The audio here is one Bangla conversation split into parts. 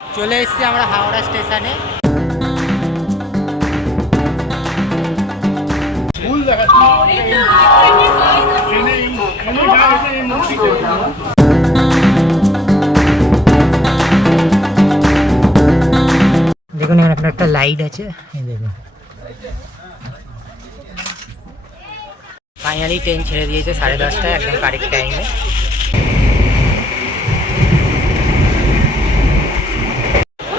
চলে এসেছি আমরা হাওড়া স্টেশনে। দেখুন এখানে একটা লাইট আছে, দেখুন ফাইনালি ট্রেন ছেড়ে দিয়েছে 10:30টায়, একদম কারেক্ট টাইমে।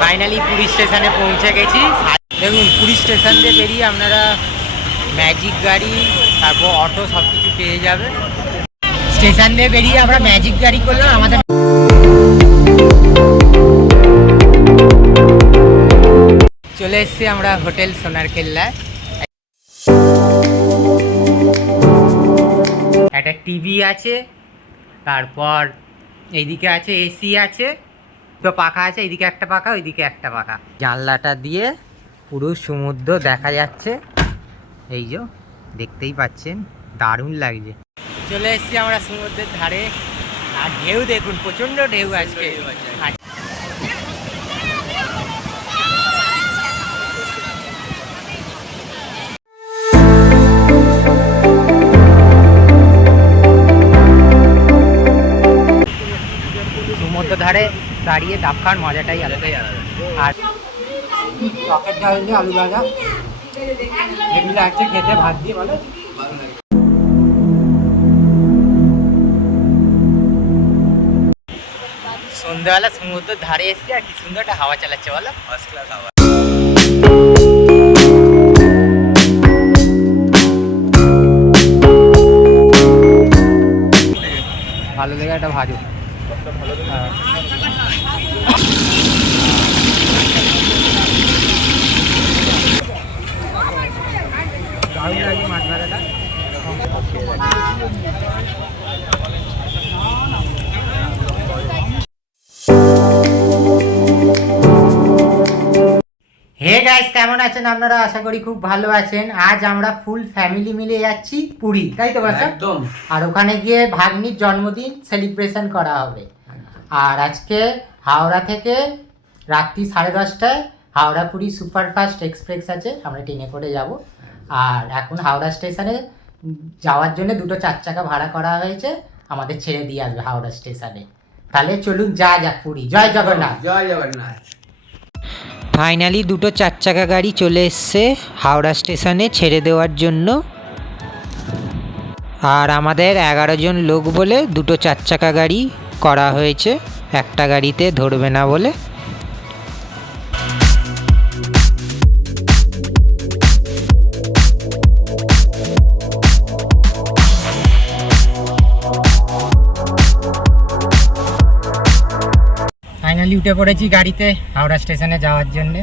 ফাইনালি পুরী স্টেশনে পৌঁছে গেছি। দেখুন পুরী স্টেশন দিয়ে বেরিয়ে আপনারা ম্যাজিক গাড়ি, তারপর অটো সব কিছু পেয়ে যাবে। স্টেশন দিয়ে বেরিয়ে আমরা ম্যাজিক গাড়ি করলাম। আমাদের চলে এসেছি আমরা হোটেল সোনার কেল্লায়। একটা টিভি আছে, তারপর এইদিকে আছে এসি আছে, তো পাখা আছে, এইদিকে একটা পাখা ওইদিকে একটা পাখা। জানলাটা দিয়ে পুরো সমুদ্র দেখা যাচ্ছে, এই যে দেখতেই পাচ্ছেন, দারুণ লাগছে। চলে এসেছি আমরা সমুদ্রের ধারে, আর ঢেউ দেখুন, প্রচণ্ড ঢেউ আজকে। সমুদ্র ধারে দাঁড়িয়ে ডাব খাওয়ার মজাটাই আলাদাই আলাদা। আর চকের ডাল দিয়ে আলু ভাজা এগুলো আছে খেতে, ভাত দিয়ে বলো। সন্ধ্যাবেলা সমুদ্রের ধারে এসছি, আর কি সুন্দর একটা হাওয়া চালাচ্ছে বলো, ফার্স্ট ক্লাস হাওয়া। ভালো লেগে একটা ভাজো, দারুণ লাগে মাছ ভাজাটা। হে গাইস, কেমন আছেন আপনারা? আশা করি খুব ভালো আছেন। আজ আমরা ফুল ফ্যামিলি মিলে যাচ্ছি পুরী, তাই তো বলছো? একদম। আর ওখানে গিয়ে ভাগ্নির জন্মদিন সেলিব্রেশন করা হবে। আর আজকে হাওড়া থেকে রাত্রি 10:30টায় হাওড়া পুরী সুপারফাস্ট এক্সপ্রেস আছে, আমরা ট্রেনে করে যাব। আর এখন হাওড়া স্টেশনে যাওয়ার জন্য দুটো 4 চাকা ভাড়া করা হয়েছে, আমাদের ছেড়ে দিয়ে আসবে হাওড়া স্টেশনে। তাহলে চলুন যা যাক পুরী। জয় জগন্নাথ। জয় জগন্নাথ। ফাইনালি দুটো 4 চাকা গাড়ি চলে এসছে হাওড়া স্টেশনে ছেড়ে দেওয়ার জন্য। আর আমাদের 11 জন লোক বলে দুটো 4 চাকা গাড়ি করা হয়েছে, একটা গাড়িতে ধরবে না বলে। ফাইনালি উঠে পড়েছি গাড়িতে হাওড়া স্টেশনে যাওয়ার জন্যে।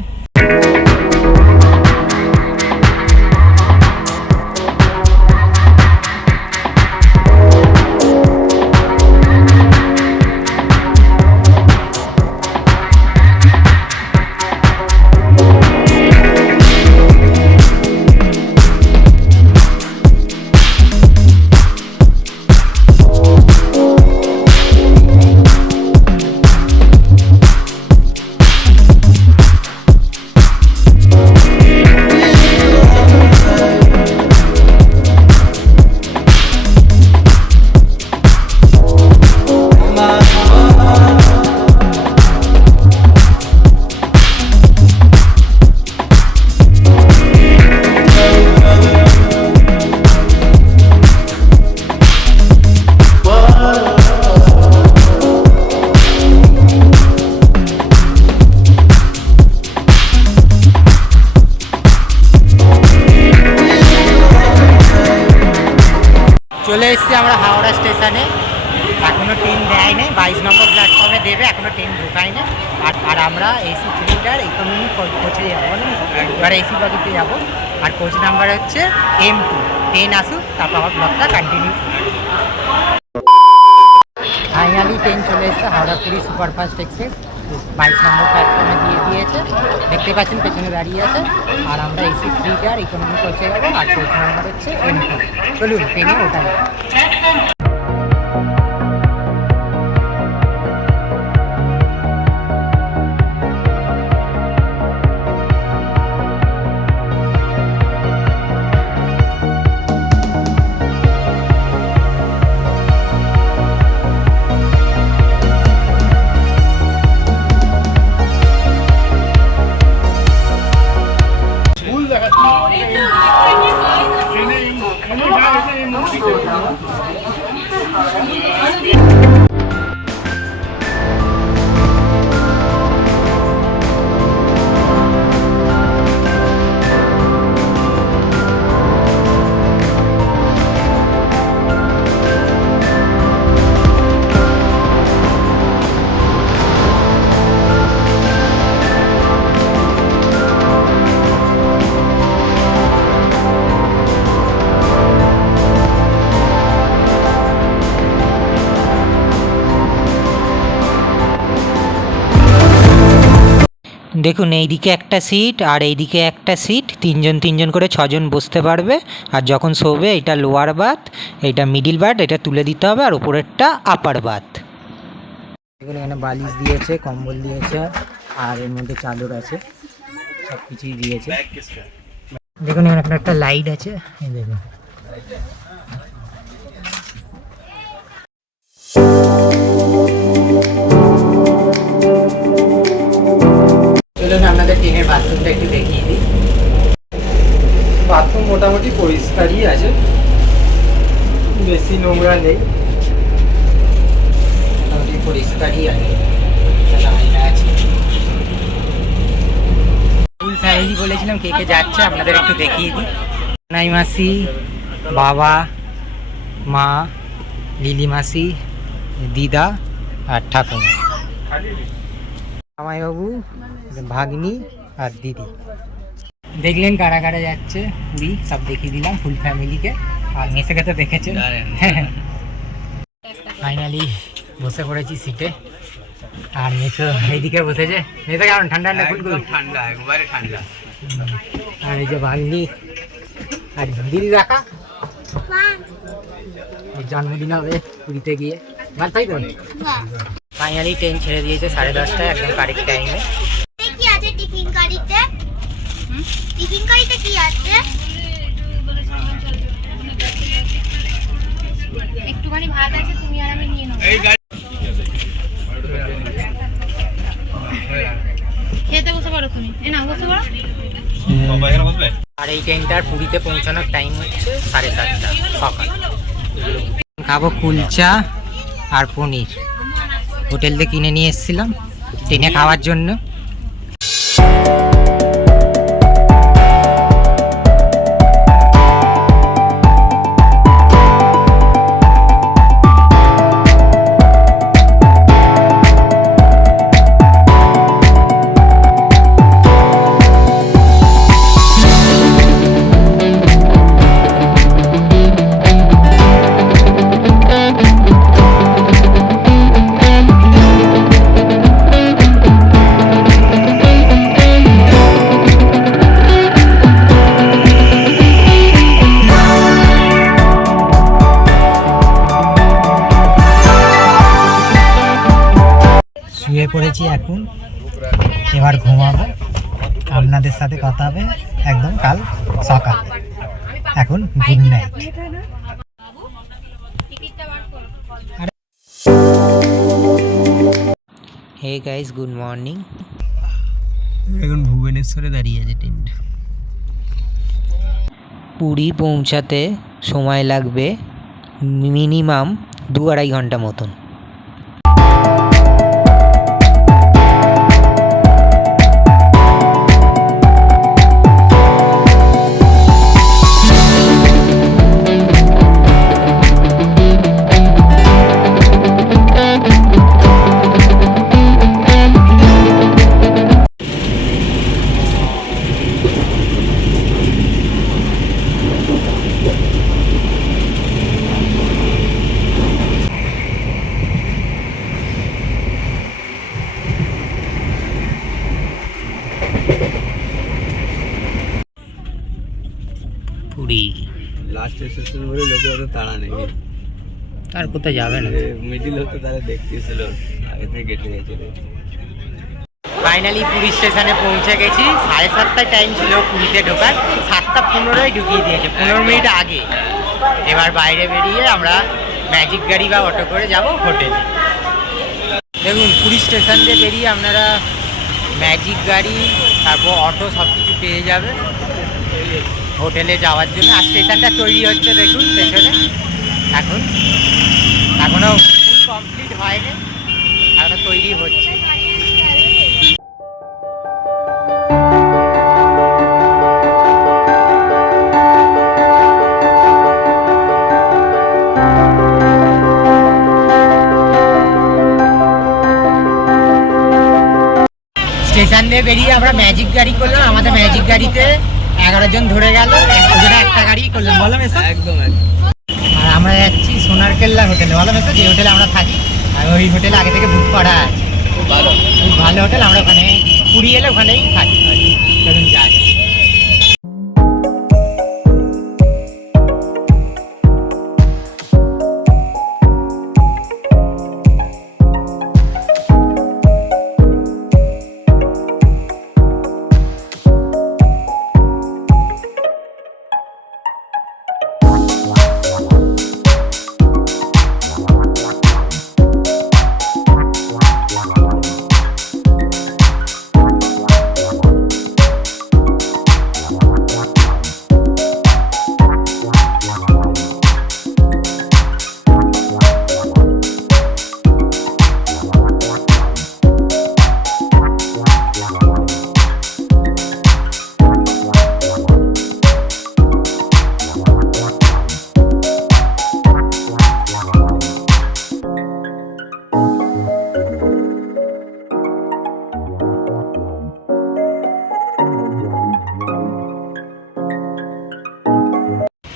চলে এসেছি আমরা হাওড়া স্টেশনে, এখনও ট্রেন দেয় নেই, 22 নম্বর প্ল্যাটফর্মে দেবে, এখনও ট্রেন ঢোকায় না। আর আমরা এসি 3টার ইকোনমি কোচে যাবো, এবার এসি বগিতে যাবো। আর কোচ নাম্বার হচ্ছে M2। ট্রেন আসুক, তারপর আমার ব্লগটা কন্টিনিউ। ফাইনালি ট্রেন চলে এসেছে হাওড়া পুরী সুপারফাস্ট এক্সপ্রেস, 22 নম্বর প্ল্যাটফর্মে দিয়ে দিয়েছে, দেখতে পাচ্ছেন পেছনে দাঁড়িয়ে আছে। আর আমরা এসি 3টার ইকোনমি কোচে যাবো, আর কোচ নাম্বার হচ্ছে M2। চলুন ট্রেনে ওটা যাবো। দেখুন এইদিকে একটা সিট আর এইদিকে একটা সিট, তিনজন তিনজন করে 6 জন বসতে পারবে। আর যখন শোবে এটা লোয়ার বাথ, এটা মিডিল বাথ, এটা তুলে দিতে হবে, আর উপরেরটা আপার বাথ। দেখুন এখানে বালিশ দিয়েছে, কম্বল দিয়েছে, আর এর মধ্যে চাদর আছে, সব কিছুই দিয়েছে। দেখুন এখানে একটা লাইট আছে, এই দেখুন। চলুন আপনাদের ট্রেনের বাথরুমটা একটু দেখিয়ে দিই। বাথরুম মোটামুটি পরিষ্কারই আছে, বেশি নোংরা নেই, মোটামুটি পরিষ্কারই আছে। ফুল ফ্যামিলি বলেছিলাম, কে কে যাচ্ছে আপনাদের একটু দেখিয়ে দিই। নাই মাসি, বাবা, মা, লিলি মাসি, দিদা আর ঠাকুমা, জামাইবাবু, ভাগ্নি আর দিদি। দেখলেন কারা কারা যাচ্ছে পুরী, সব দেখিয়ে দিলাম ফুল ফ্যামিলিকে। আর মেসেকে তো দেখেছেন। ফাইনালি বসে পড়েছি সিটে, আর মেসো এইদিকে বসেছে। মেসো কেমন? ঠান্ডা ঠান্ডা? ফুল ঠান্ডা, একবারে ঠান্ডা। আর এই যে ভাগ্নি আর দিদি রাখা, ওর জন্মদিন হবে পুরীতে গিয়ে, ভালো তাই তো? ফাইনালি ট্রেন ছেড়ে দিয়েছে 10:30টায়, একদম কারেক্ট টাইমে। কি আছে টিফিন কারিতে? টিফিন কারিতে কি আছে? একটুখানি ভাত আছে, তুমি আর আমি নিয়ে নেব। খেতে বসে পড়ো তুমি। এ না বসে পড়ো। আর এই ট্রেনটার পুরীতে পৌঁছানোর টাইম হচ্ছে 7:30 সকাল। খাবো কুলচা আর পনির, হোটেল থেকে কিনে নিয়ে এসেছিলাম ট্রেনে খাওয়ার জন্য। শুয়ে পড়েছি এখন, এবার ঘুমাবো। আপনাদের সাথে কথা হবে একদম কাল সকাল। এখন good night. Hey guys, good morning. এখন ভুবনেশ্বরে দাঁড়িয়ে আছে ট্রেনটা। পুরী পৌঁছাতে সময় লাগবে মিনিমাম 2-2.5 ঘন্টা মতন। পুরী লাস্ট স্টেশন বলে লোকে অত তাড়া নেই, আর কোথায় যাবে না। মিডিল হতো তাহলে দেখতেছিল, আগে থেকে কেটে গেছে। ফাইনালি পুরী স্টেশনে পৌঁছে গেছি। 7:30টায় টাইম ছিল পুরীতে ঢোকার, 7:15 ঢুকিয়ে দিয়েছে, 15 মিনিট আগে। এবার বাইরে বেরিয়ে আমরা ম্যাজিক গাড়ি বা অটো করে যাব হোটেলে। দেখুন পুরী স্টেশন দিয়ে বেরিয়ে আপনারা ম্যাজিক গাড়ি, তারপর অটো সব কিছু পেয়ে যাবে হোটেলে যাওয়ার জন্য। আর স্টেশনটা তৈরি হচ্ছে দেখুন পেছনে, এখনও ফুল কমপ্লিট হয়নি, এখনও তৈরি হচ্ছে। স্টেশন দিয়ে বেরিয়ে আমরা ম্যাজিক গাড়ি করলাম। আমাদের ম্যাজিক গাড়িতে 11 জন ধরে গেল, একটা গাড়ি করলাম, বলো মেসো? একদম। আর আমরা যাচ্ছি সোনার কেল্লা হোটেলে, বলো মেসো? যে হোটেলে আমরা থাকি, আর ওই হোটেলে আগে থেকে বুক করা আছে, খুব ভালো হোটেল। আমরা ওখানে পুরী পুরী এলে ওখানেই থাকি। চলুন যা যাক।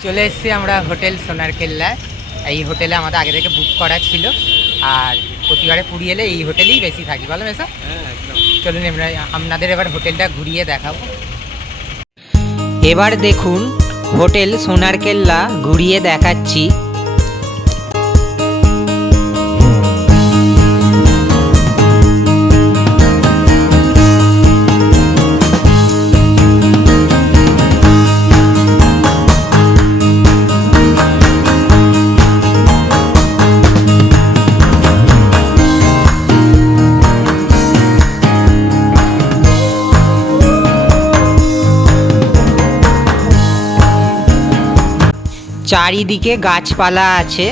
চলে এসেছি আমরা হোটেল সোনার কেল্লায়। এই হোটেলে আমাদের আগে থেকে বুক করা ছিল, আর প্রতিবারে পুরী এলে এই হোটেলেই বেশি থাকি, বলো মেসা? হ্যাঁ একদম। চলুন আমরা আপনাদের এবার হোটেলটা ঘুরিয়ে দেখাবো। এবার দেখুন হোটেল সোনার কেল্লা ঘুরিয়ে দেখাচ্ছি। চারিদিকে গাছপালা আছে।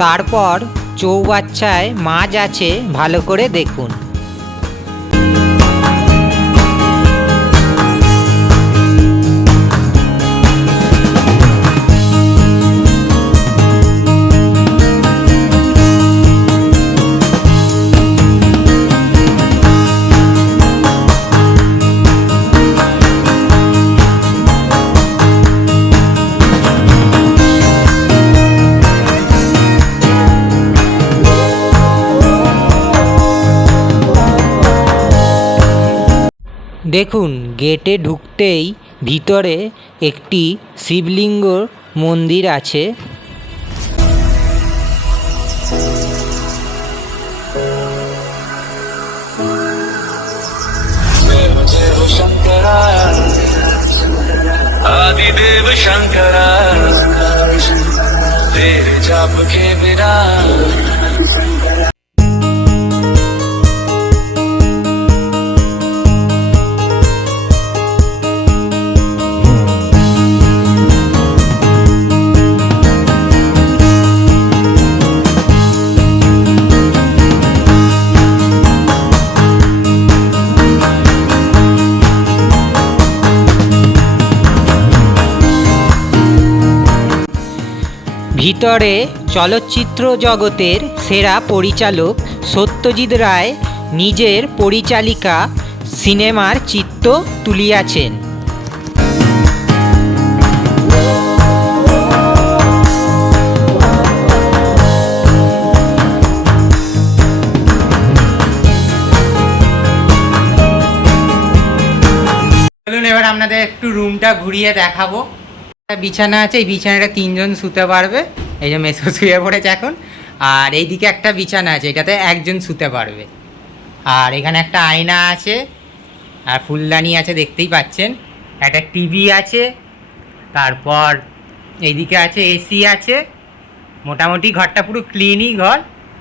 তারপর চৌবাচ্চায় মাছ আছে, ভালো করে দেখুন। দেখুন গেটে ঢুকতেই ভিতরে একটি শিবলিঙ্গ মন্দির আছে। आदिदेव शंकरा तेरे जाप के बिना ভিতরে চলচ্চিত্র জগতের সেরা পরিচালক সত্যজিৎ রায় নিজের পরিচালিকা সিনেমার চিত্র তুলিয়াছেন। চলুন এবার আপনাদের একটু রুমটা ঘুরিয়ে দেখাবো। বিছানা আছে, এই বিছানাটা 3 জন শুতে পারবে। এই যে মেসো শুয়ে পড়েছে এখন। আর এইদিকে একটা বিছানা আছে, এটাতে 1 জন শুতে পারবে। আর এখানে একটা আয়না আছে, আর ফুলদানি আছে দেখতেই পাচ্ছেন। একটা টিভি আছে, তারপর এইদিকে আছে এসি আছে। মোটামুটি ঘরটা পুরো ক্লিনই ঘর।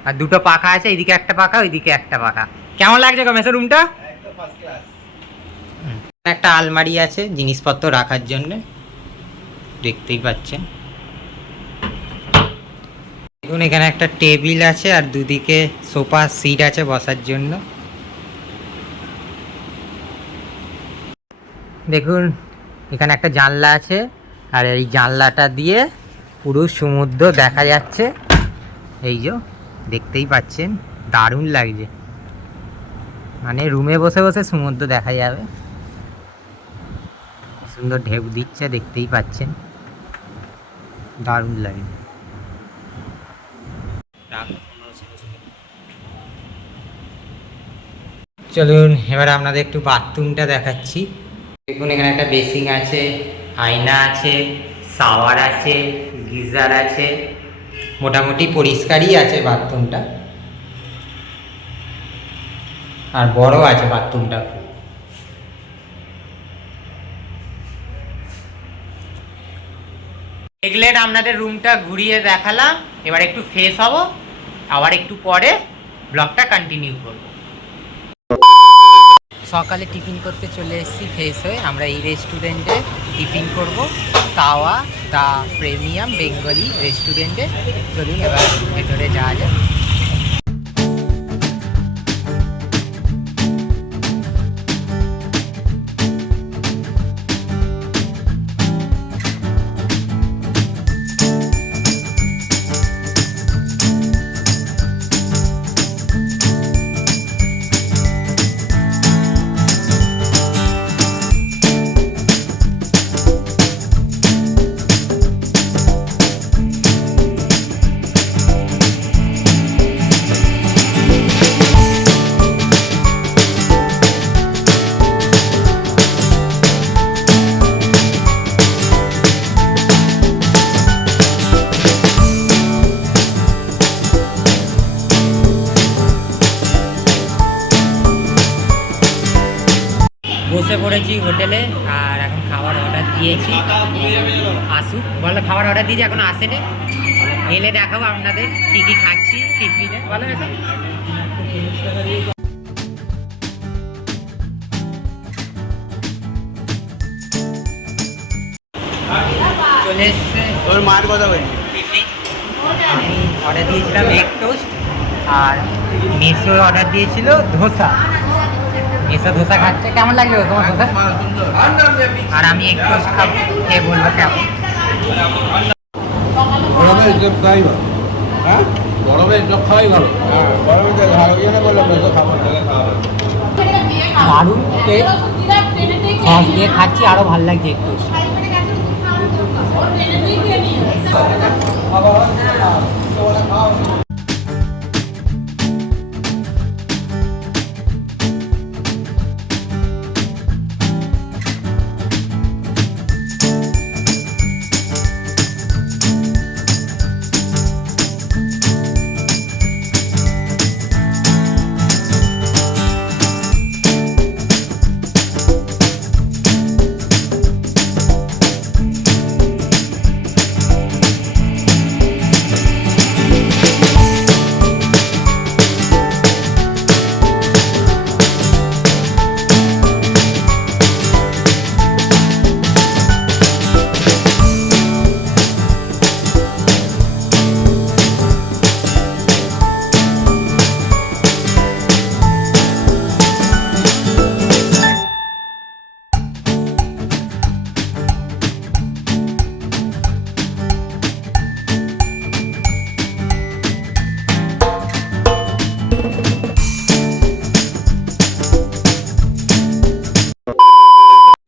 আর 2টো পাখা আছে, এইদিকে একটা পাখা, ওইদিকে একটা পাখা। কেমন লাগছে গো মেসো রুমটা? একটা আলমারি আছে জিনিসপত্র রাখার জন্য, দেখতেই পাচ্ছেন। দেখুন এখানে একটা টেবিল আছে, আর দুদিকে সোফা সিট আছে বসার জন্য। দেখুন এখানে একটা জানলা আছে, আর এই জানলাটা দিয়ে পুরো সমুদ্র দেখা যাচ্ছে। এই যে দেখতেই পাচ্ছেন, দারুণ লাগছে। মানে রুমে বসে বসে সমুদ্র দেখা যাবে। সুন্দর ঢেউ দিচ্ছে, দেখতেই পাচ্ছেন, দারুণ লাগে। চলুন এবার আপনাদের একটু বাথরুমটা দেখাচ্ছি। দেখুন এখানে একটা বেসিং আছে, আয়না আছে, শাওয়ার আছে, গিজার আছে, মোটামুটি পরিষ্কারই আছে বাথরুমটা, আর বড় আছে বাথরুমটা। দেখলেন আপনাদের রুমটা ঘুরিয়ে দেখালাম, এবার একটু ফ্রেশ হব, আবার একটু পরে ব্লগটা কন্টিনিউ করব। সকালে টিফিন করতে চলে এসেছি ফ্রেশ হয়ে। আমরা এই রেস্টুরেন্টে টিফিন করব, তাওয়া দা প্রিমিয়াম বেঙ্গলি রেস্টুরেন্টে। চলুন এবার ভেতরে যাওয়া যায়। বসে পড়েছি হোটেলে, আর এখন খাবার অর্ডার দিয়েছি, আসুক বলো। খাবার অর্ডার দিয়েছি, এখন আসেনি, এলে দেখাবো আপনাদের কী কী খাচ্ছি টিফিনে। ভালো আছে। চলে এসছে তোর মার কথা বলি। টিফিন। আমি অর্ডার দিয়েছিলাম এগ টোস্ট, আর মেসো অর্ডার দিয়েছিল ধোসা। মেসো ধোসা খাচ্ছে। কেমন লাগলো তোমার ধোসা? আর আমি এগ টোস্ট খাবো, খেয়ে বলবো কেমন। গরমের জব খাই ভালো। হ্যাঁ, গরমের জব খাওয়াই ভালো। হ্যাঁ, গরমের জব ভালো। ওই জন্য বললাম মেসো খাবো, তাহলে খাওয়াবো। দারুণ টেস্ট, সস দিয়ে খাচ্ছি, আরও ভালো লাগছে এগ টোস্ট।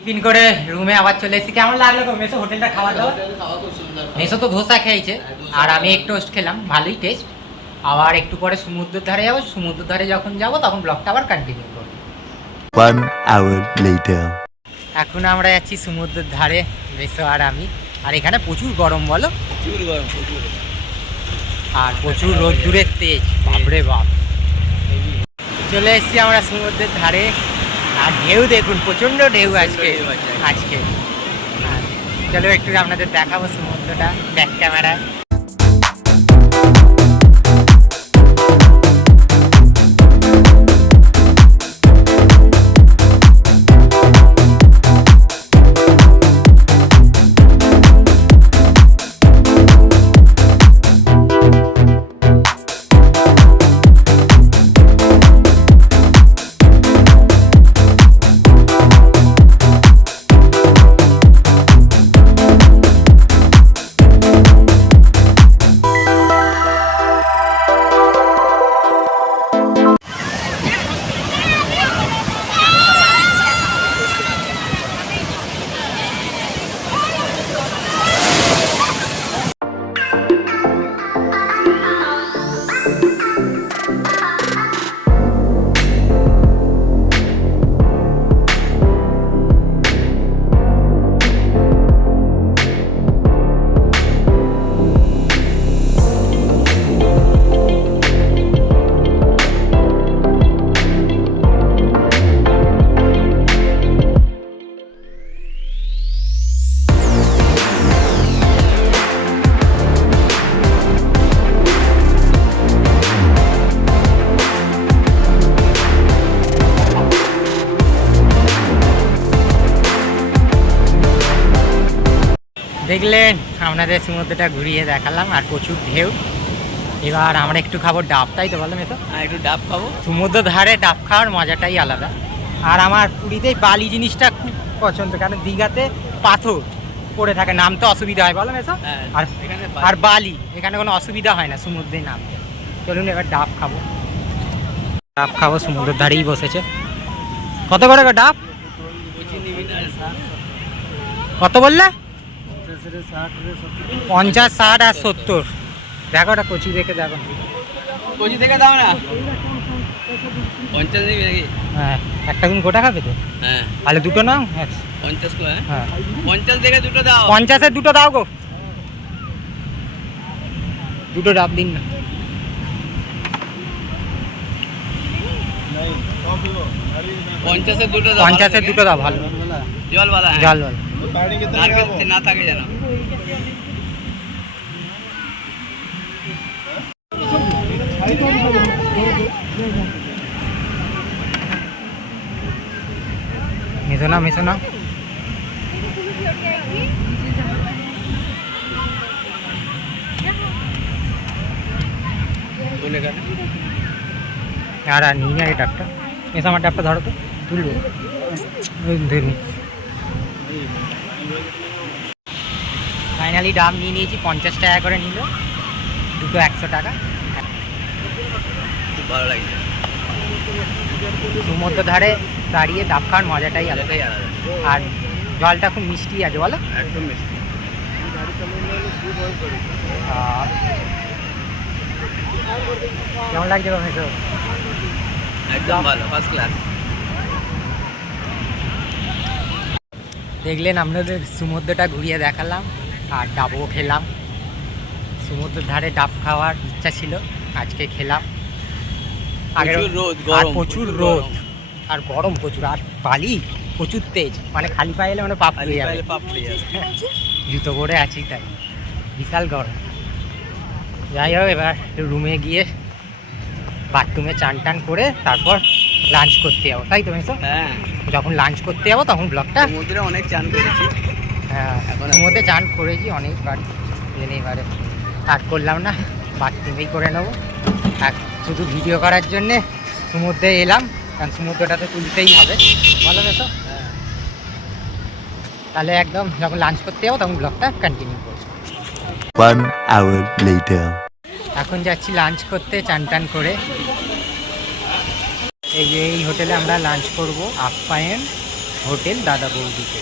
টিফিন করে রুমে আবার চলে এসেছি। কেমন লাগলো গো মেসো হোটেলটা খাওয়া দাওয়া? মেসো তো ধোসা খেয়েছে, আর আমি এক টোস্ট খেলাম, ভালোই টেস্ট। আবার একটু পরে সমুদ্রের ধারে যাবো, সমুদ্রের ধারে যখন যাবো তখন ব্লগটা আবার কন্টিনিউ করবো। 1 hour later. এখন আমরা যাচ্ছি সমুদ্রের ধারে, মেসো আর আমি। আর এখানে প্রচুর গরম, বলো? প্রচুর গরম, প্রচুর। আর প্রচুর রোদ্দুরের তেজ, বাপরে বাপ। চলে এসেছি আমরা সমুদ্রের ধারে, আর ঢেউ দেখুন, প্রচন্ড ঢেউ আজকে। চলো একটু আপনাদের দেখাবো সমুদ্রটা ব্যাক ক্যামেরায়। দেখলেন আপনাদের সমুদ্রটা ঘুরিয়ে দেখালাম আর প্রচুর ঢেউ। এবার আমরা একটু খাবো ডাব, তাই তো বললাম তো, একটু ডাব খাবো। সমুদ্র ধারে ডাব খাওয়ার মজাটাই আলাদা। আর আমার পুরীতে বালি জিনিসটা খুব পছন্দ, কারণ দীঘাতে পাথর পড়ে থাকে, নামতে অসুবিধা হয়, বললাম এসব। আর আর বালি, এখানে কোনো অসুবিধা হয় না সমুদ্রে নামতে। চলুন এবার ডাব খাবো, ডাব খাবো, সমুদ্রের ধারেই বসেছে। কত করে গো ডাব? কত বললে? 50, 60 আর 70। দেখো ওটা কচি দেখে দেখো। কচি থেকে দাও না, 50 দিবি নাকি? হ্যাঁ, একটা দিন গোটা খাবে তো? হ্যাঁ, তাহলে দুটো নাও। 50 করে। হ্যাঁ, 50 থেকে দুটো দাও। 50-এর দুটো দাও গো, দুটো ডাব দিন না। 50-এর দুটো দাও। 50-এর দুটো দাও, ভালো জল বালা, জল জল। নারকেল না থাকে যেন। মিশো না, মিশো না। আর নিয়ে না এই ডাবটা, এসে আমার ডাবটা ধরো তো, তুলবো ধরি। ফাইনালি ডাব নিয়ে নিয়েছি, 50 টাকা করে নিল, দুটো 100 টাকা। খুব ভালো লাগছে সমুদ্র ধারে দাঁড়িয়ে ডাব খাওয়ার মজাটাই আলাদা। আর জলটা খুব মিষ্টি আছে, বলো? একদম মিষ্টি। কেমন লাগছে মেসো? একদম ভালো, ফার্স্ট ক্লাস। দেখলেন আপনাদের সমুদ্রটা ঘুরিয়ে দেখালাম আর ডাবও খেলাম। সমুদ্রের ধারে ডাব খাওয়ার ইচ্ছা ছিল, আজকে খেলাম। প্রচুর রোদ, আর গরম, প্রচুর রোদ আর গরম প্রচুর, আর বালি প্রচুর তেজ, মানে খালি পায়ে এলে মানে পাপ হয়ে যাবে। জুতো পরে আছি তাই, বিশাল গরম। যাই হোক, এবার রুমে গিয়ে বাথরুমে চান টান করে তারপর লাঞ্চ করতে যাবো, তাই তো মেসো? হ্যাঁ, যখন লাঞ্চ করতে যাবো তখন ব্লগটা, সমুদ্রে অনেক চান করেছি। হ্যাঁ মধ্যে চান করেছি অনেকবার, এবারে আর করলাম না, বাথরুমেই করে নেবো। আর শুধু ভিডিও করার জন্যে সমুদ্রে এলাম, কারণ সমুদ্রটাতে তুলতেই হবে, বলো না তো? তাহলে একদম যখন লাঞ্চ করতে যাবো তখন ব্লগটা কন্টিনিউ করবো। 1 hour later. এখন যাচ্ছি লাঞ্চ করতে চান টান করে। এই হোটেলে আমরা লাঞ্চ করব, আপ্যায়ন হোটেল দাদা বৌদিতে।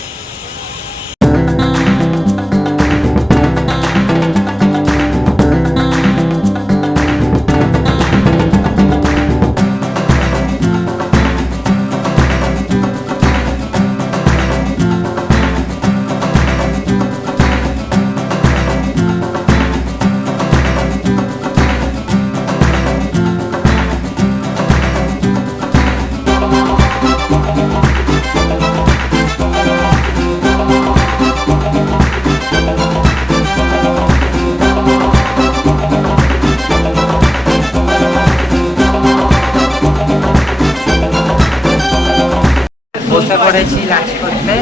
বসে পড়েছি লাঞ্চ করতে,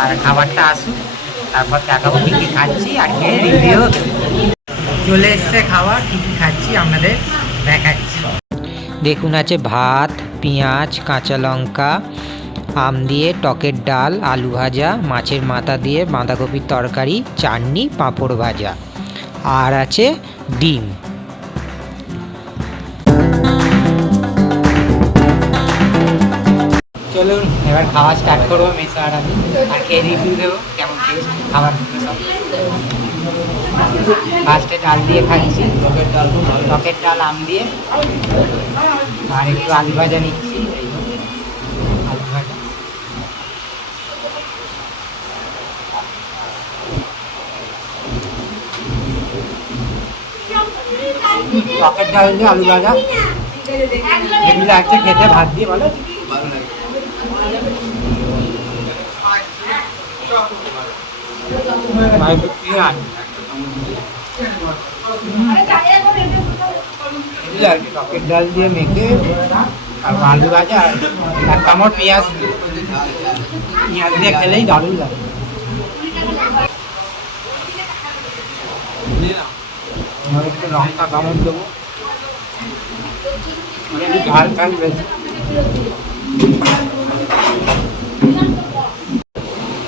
আর খাবারটা আসুক তারপর দেখাবো কী কী খাচ্ছি আর খেয়ে রিভিউ। চলে এসছে খাবার, কী কী খাচ্ছি আপনাদের দেখাচ্ছি। দেখুন আছে ভাত, পেঁয়াজ, কাঁচা লঙ্কা, আম দিয়ে টকের ডাল, আলু ভাজা, মাছের মাথা দিয়ে বাঁধাকপির তরকারি, চাটনি, পাঁপড় ভাজা, আর আছে ডিম। চলুন এবার খাওয়া স্টার্ট করবো মেসো আর আমি, আর খেয়ে রিভিউ দেবো কেমন টেস্ট খাবার সব। ফার্স্টে ডাল দিয়ে খাচ্ছি, টকের ডাল আম দিয়ে, আর একটু আলু ভাজা নিচ্ছি, আলু ভাজা। টকের ডাল দিয়ে আলু ভাজা এগুলো আছে খেতে, ভাত দিয়ে বলো। টকের ডাল দিয়ে মেখে আর আলু ভাজা আর এক কামড় পেঁয়াজ দিয়ে খেলেই দারুণ লাগে। এবার একটু লঙ্কা কামড় দেবো, একটু ঝাল ঝাল বেশি।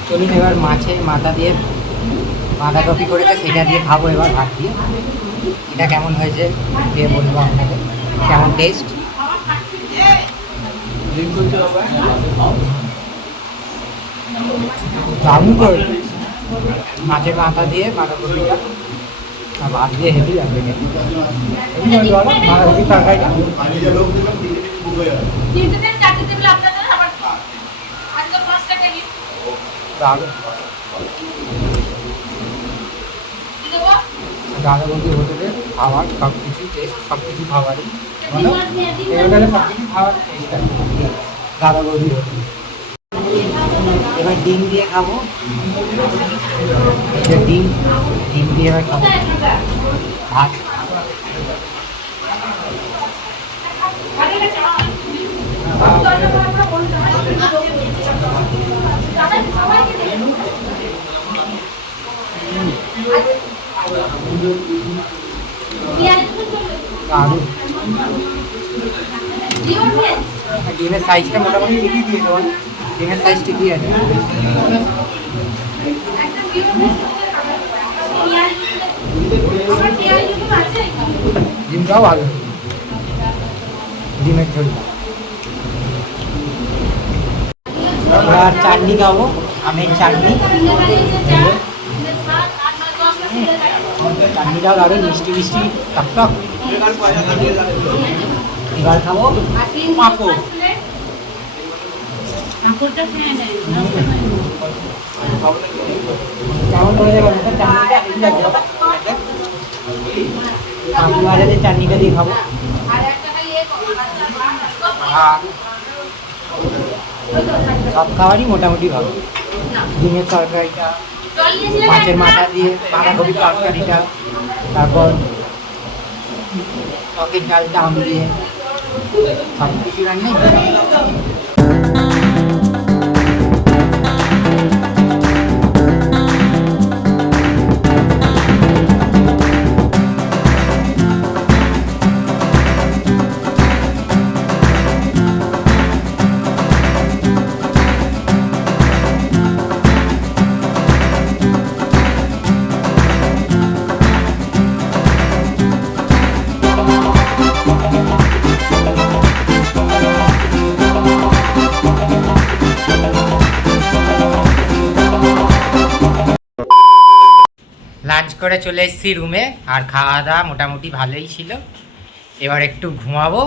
চলুন এবার মাছের মাথা দিয়ে বাঁধাকপি করেছে সেটা দিয়ে খাবো এবার ভাত দিয়ে। এটা কেমন হয়েছে দিয়ে বলবো আপনাকে, কেমন টেস্ট। দারুণ করে মাছের মাথা দিয়ে বাঁধাকপিটা আর ভাত দিয়ে হেভি লাগবে বাঁধাকপির তরকারিটা। দারুণ দাদাবন্দি হোটেলে খাবার সব কিছু টেস্ট, সব কিছু খাবারই মানে এই হোটেলে সব কিছু খাবার টেস্ট আছে দাদাবন্দি হোটেলে। এবার ডিম দিয়ে খাবো, এই যে ডিম, ডিম দিয়ে এবার খাবো ভাত। দারুণ। ডিমের সাইজটা মোটামুটি ঠিকই দিয়ে দেবো, ডিমের সাইজ ঠিকই আছে। ডিমটাও ভালো, ডিমের ঝোল। আর চাটনি খাবো, আমের চাটনি। চাটনিটাও দারুণ মিষ্টি মিষ্টি টক টক। এবার খাবো পাঁপড়। কেমন করে দেবো চাটনিটা? পাঁপড় ভাজাতে চাটনিটা দিয়ে খাবো। সব খাবারই মোটামুটি ভালো। ডিমের তরকারিটা, মাছের মাথা দিয়ে বাঁধাকপির তরকারিটা, তারপর টকের ডালটা আম দিয়ে, সব কিছু রান্নাই ভালো। লাঞ্চ করে চলে এসেছি রুমে, আর খাওয়া দাওয়া মোটামুটি ভালোই ছিল। এবার একটু ঘুমাবো,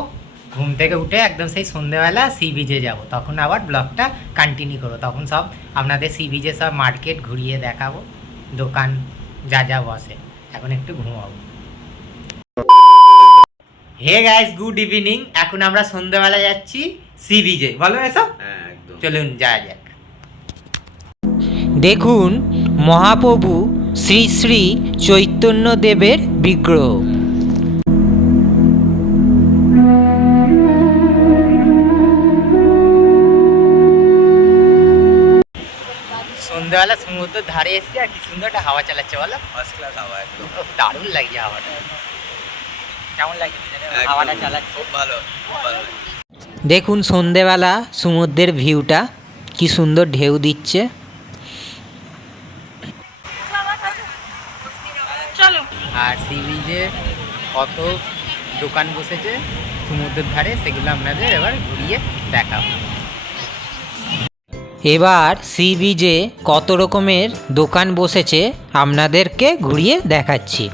ঘুম থেকে উঠে একদম সেই সন্ধ্যেবেলা সি বিচে যাব, তখন আবার ব্লগটা কন্টিনিউ করবো। তখন সব আপনাদের সি বিচে সব মার্কেট ঘুরিয়ে দেখাবো, দোকান যা যা বসে। এখন একটু ঘুমাবো। Hey guys, good evening. এখন আমরা সন্ধ্যেবেলা যাচ্ছি সি বিচে, বলো এসব। চলুন যাওয়া যাক। দেখুন মহাপ্রভু শ্রী শ্রী চৈতন্যদেবের বিগ্রহ। সন্ধ্যাবেলা সমুদ্রের ধারে এসেছি, আর কি সুন্দর একটা হাওয়া চালাচ্ছে বলো। ফার্স্ট ক্লাস হাওয়া একদম দারুণ লাগছে হাওয়াটা। কেমন লাগছে হাওয়াটা চালাচ্ছে? খুব ভালো, খুব ভালো। দেখুন সন্ধেবেলা সমুদ্রের ভিউটা কি সুন্দর ঢেউ দিচ্ছে। আর সি বিচে কত দোকান বসেছে সমুদ্রের ধারে, সেগুলো আপনাদের এবার ঘুরিয়ে দেখাবো। এবার সি বিচে কত রকমের দোকান বসেছে আপনাদেরকে ঘুরিয়ে দেখাচ্ছি।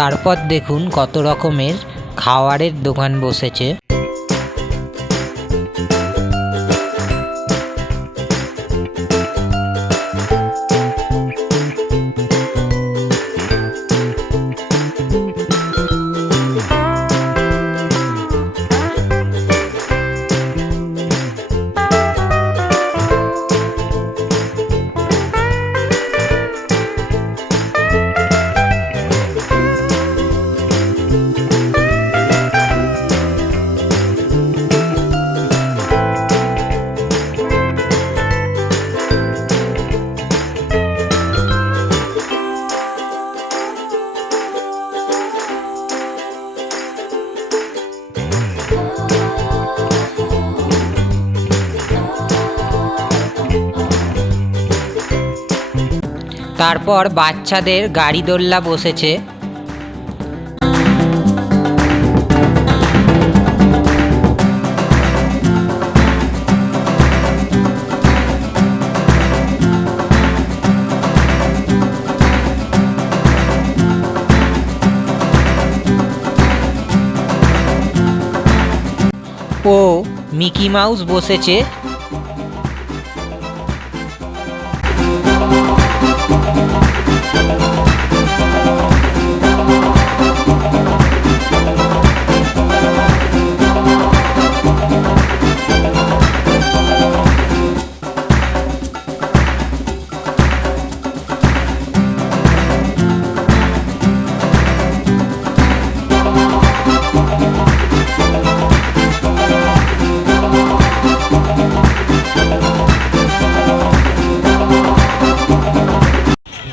তারপর দেখুন কত রকমের খাবারের দোকান বসেছে। তারপর বাচ্চাদের গাড়ি দোলনা বসেছে। ও মিকি মাউস বসেছে।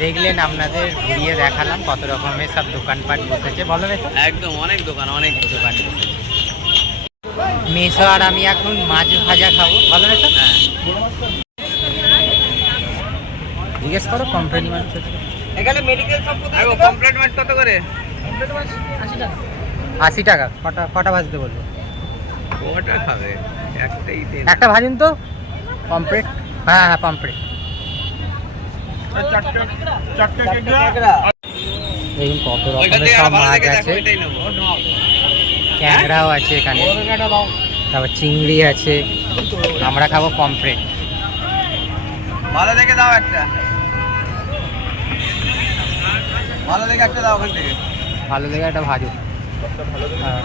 দেখলেন, আপনাদের ঘুরিয়ে দেখালাম কত রকমের সব দোকানপাট বসেছে। বলো মেসো। একদম অনেক দোকান দোকান বসেছে। মেসো আর আমি এখন মাছ ভাজা খাবো। ভালো মেসো। জিজ্ঞেস করো কমপ্লেন মাছ এখানে মেডিকেল সব কোথায়? কমপ্লিট মাছ কত করে? 80 টাকা। কটা ভাজতে বলবো? ওটা খাবে একটাই দিন। একটা ভাজুন তো পমফ্রেট। হ্যাঁ হ্যাঁ পমফ্রেট। দেখুন কত রকমের সব মাছ আছে। ক্যাংড়াও আছে এখানে, তারপর চিংড়ি আছে। আমরা খাবো পমফ্রেট। ভালো দেখে দাও একটা, ভালো দেখে একটা দাও ওখান থেকে। ভালো দেখে একটা ভাজুন। হ্যাঁ।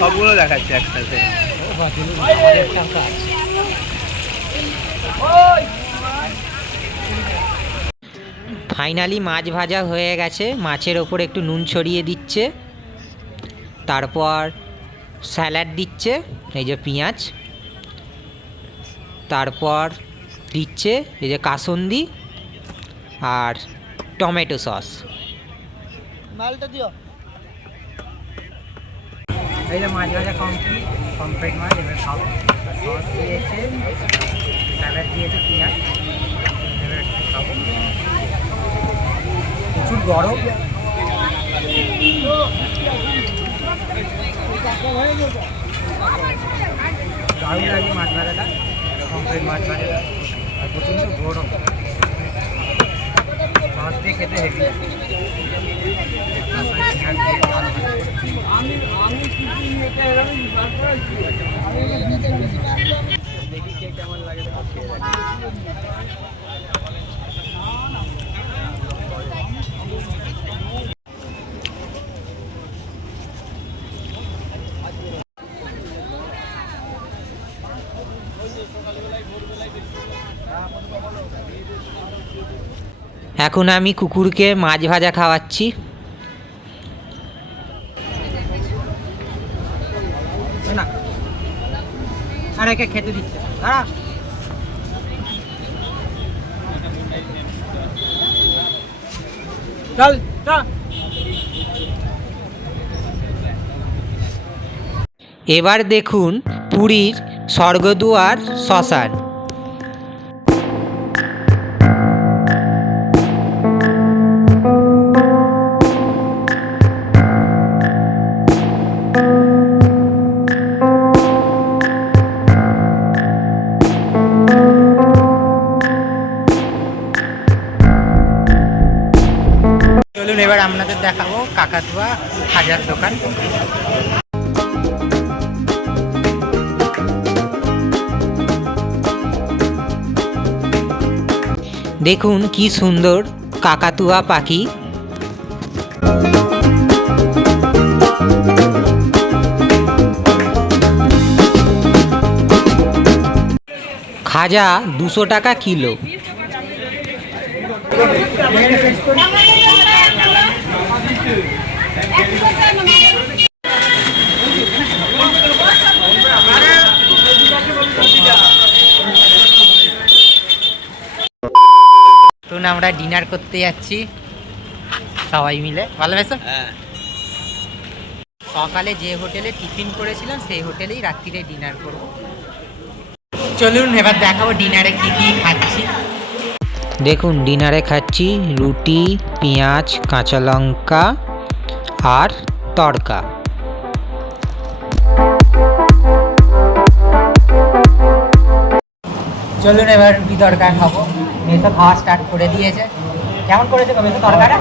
সবগুলো দেখাচ্ছে একসাথে। ফাইনালি মাছ ভাজা হয়ে গেছে। মাছের ওপর একটু নুন ছড়িয়ে দিচ্ছে, তারপর স্যালাড দিচ্ছে, এই যে পেঁয়াজ, তারপর দিচ্ছে এই যে কাসুন্দি আর টমেটো সস। মালটা দিও। এই যে মাছ ভাজা কমপ্লিট, পমফ্রেট মাছ। এবার খাবো। সস দিয়েছে, স্যালাড দিয়েছে, পেঁয়াজ। এবার একটু খাবো। প্রচুর গরম। দারুণ লাগে মাছ ভাজাটা, পমফ্রেট মাছ ভাজা। আর প্রচণ্ড গরম, মাছ দিয়ে খেতে হেভি লাগে। এখন আমি কুকুরকে মাছ ভাজা খাওয়াচ্ছি। না, আর একে খেতে দিচ্ছে। দাঁড়া। চল চল। এবার দেখুন পুরীর স্বর্গদুয়ার শ্মশান। আপনাদের দেখাবো কাকাতুয়া খাজার দোকান। দেখুন কি সুন্দর কাকাতুয়া পাখি। খাজা 200 টাকা কিলো। তো আমরা ডিনার করতে যাচ্ছি সবাই মিলে, ভালোবাসো? সকালে যে হোটেলে টিফিন করেছিলাম সেই হোটেলেই রাত্রিরে ডিনার করব। চলুন এবার দেখাবো ডিনারে কি কি খাচ্ছি। দেখুন ডিনারে খাচ্ছি রুটি, পেঁয়াজ, কাঁচা লঙ্কা আর তড়কা। চলুন এবার রুটি তড়কা খাবো। মেসো খাওয়া স্টার্ট করে দিয়েছে। কেমন করেছে মেসো তড়কাটা?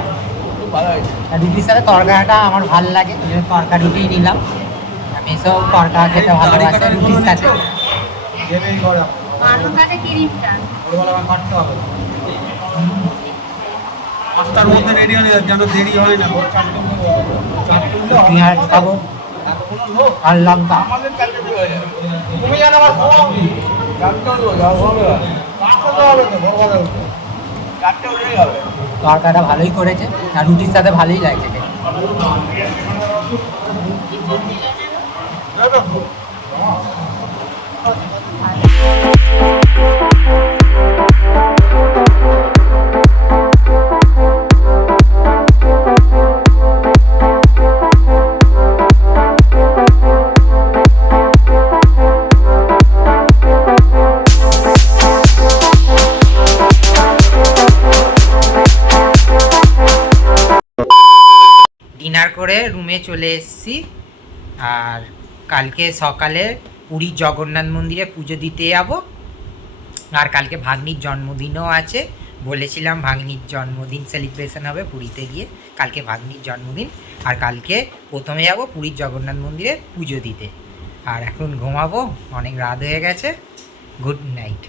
খুব ভালো হয়েছে। আর রুটির সাথে তড়কাটা আমার ভালো লাগে, ওই জন্য তড়কা রুটিই নিলাম। আর মেসো তড়কা খেতে ভালোবাসে রুটির সাথে। দেবেই গরম। মাথাতে ক্রিমটা ভালোভাবে কাটতে হবে। 5টার মধ্যে রেডি হয়ে যাবে, যেন দেরি হয় না। পেঁয়াজ খাবো আর লঙ্কা। তুমি জানো আমার ঘুমাওনি। জানতে হবে, হবে। 5টা হবে তো, ভগবান। 4টে হলেই হবে। তড়কাটা ভালোই করেছে আর রুটির সাথে ভালোই লাগছে খেতে। ডিনার করে রুমে চলে এসেছি। আর কালকে সকালে পুরীর জগন্নাথ মন্দিরে পুজো দিতে যাব। আর কালকে ভাগ্নির জন্মদিনও আছে, বলেছিলাম ভাগ্নির জন্মদিন সেলিব্রেশন হবে পুরীতে গিয়ে। কালকে ভাগ্নির জন্মদিন। আর কালকে প্রথমে যাব পুরীর জগন্নাথ মন্দিরে পুজো দিতে। আর এখন ঘুমাবো, অনেক রাত হয়ে গেছে। Good night.